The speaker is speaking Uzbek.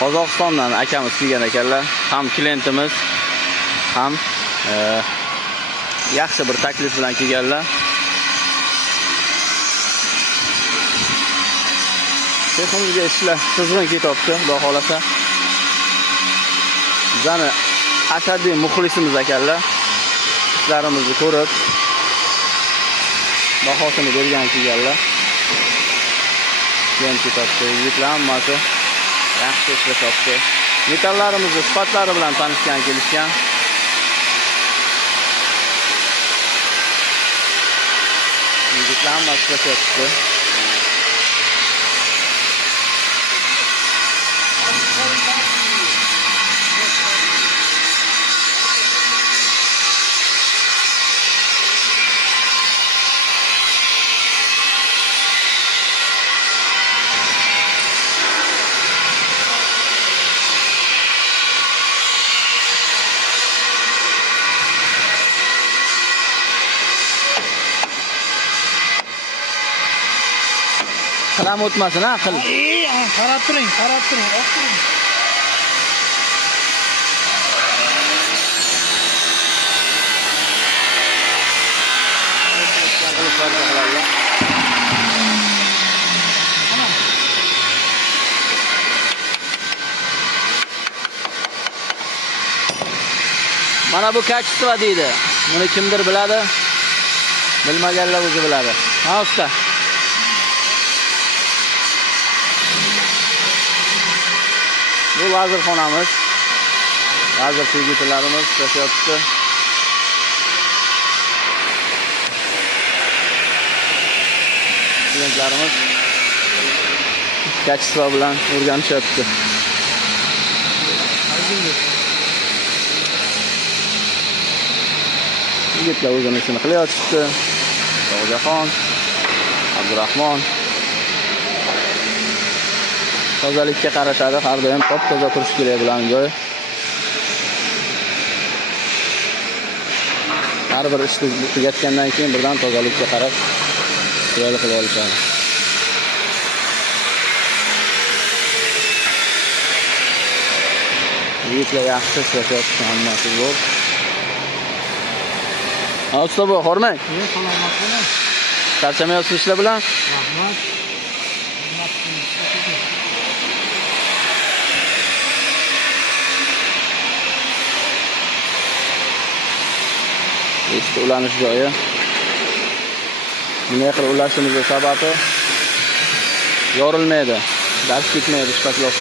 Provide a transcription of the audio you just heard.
Qozog'istondan akamiz kelgan ekanlar. Ham klientimiz, ham yaxshi bir taklif bilan kelganlar. Teximizga ishlar tizg'in ketyapti, xudo xolasa. Bizani ashaddiy muxlisimiz ekanlar. Ishlarimizni ko'rib, bahosini bergan kelganlar. Keyin ketyapti. Yigitlar hammasi yaxshi ishlashyapti. Metallarimizni sifatlari bilan tanishgan kelishgan. Yigitlar hammasi ishlashyapti. Qilam o'tmasin, ha, qil. Qarab turing, qarab turing, o'qiring. Mana bu kачество deydi. Buni kimdir biladi? Bilmaganlar o'zi biladi. Ha, usta. Bu vazirxonamiz. Vazir yigitlarimiz ishlashyapti. Klientlarimiz kачество bilan o'rganishyapti. Yigitlar o'zini ishini qilyapti. To'g'jaxon, Abdurahmon tozalikka qarashadi, har doim top-toza turish kerak bilan joy. Har bir ishni tugatgandan keyin birdan tozalikka qarab yo'l qilib olishadi. Yigitlar yaxshi ishlashyapti, hammasi zo'r. Ha, usta bu, hormang. Salomat bo'ling. Charchamayapsiz ishlar bilan? Rahmat. Eski ulanish joyi. Bunday qilib ulashimizning sababi yorilmaydi, dars ketmaydi, shpaklov.